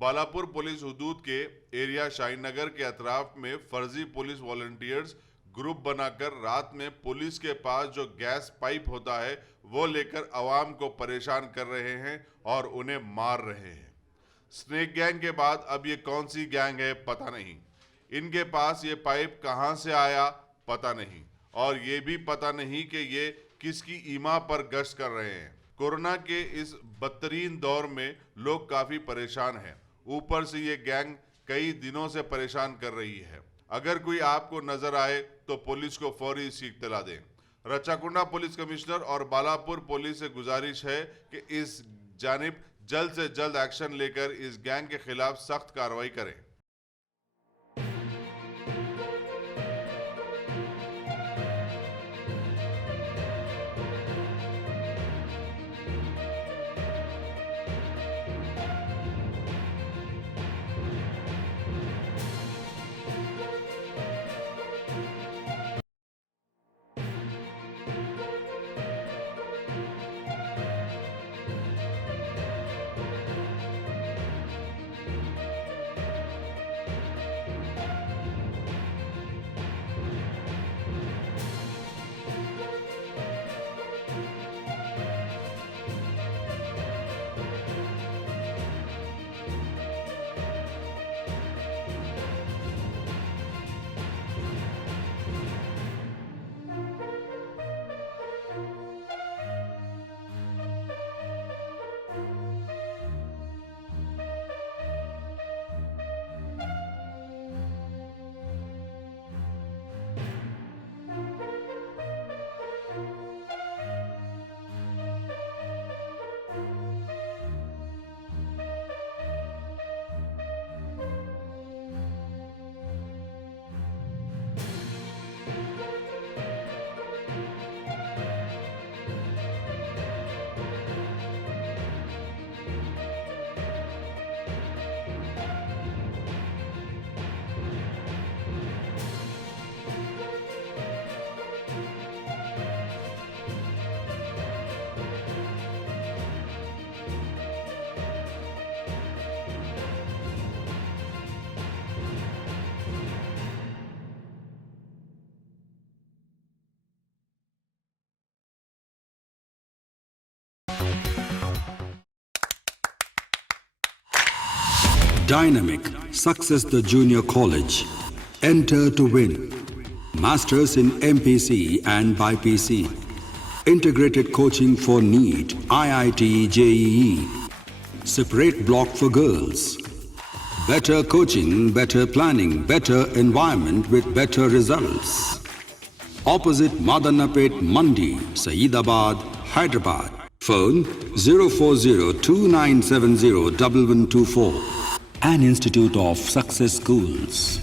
बालापुर पुलिस हुदूद के एरिया शाहीन नगर के अतराफ में फर्जी पुलिस वॉलंटियर्स ग्रुप बनाकर रात में पुलिस के पास जो गैस पाइप होता है वो लेकर आवाम को परेशान कर रहे हैं और उन्हें मार रहे हैं। स्नेक गैंग के बाद अब ये कौन सी गैंग है पता नहीं। इनके पास ये पाइप कहां से आया पता नहीं, और ये भी पता नहीं कि ये किसकी ईमा पर गश्त कर रहे हैं। कोरोना के इस बदतरीन दौर में लोग काफी परेशान हैं, ऊपर से ये गैंग कई दिनों से परेशान कर रही है। अगर कोई आपको नजर आए तो पुलिस को फौरी इसकी इत्तला दें। रचाकुंडा पुलिस कमिश्नर और बालापुर पुलिस से गुजारिश है कि इस जानिब जल्द से जल्द एक्शन लेकर इस गैंग के खिलाफ सख्त कार्रवाई करें। Dynamic Success the Junior College. Enter to win. Masters in MPC and BPC. Integrated coaching for NEET, IIT, JEE. Separate block for girls. Better coaching, better planning, better environment with better results. Opposite Madanapet Mandi, Saeedabad, Hyderabad. Phone 04029701124. An Institute of Success Schools.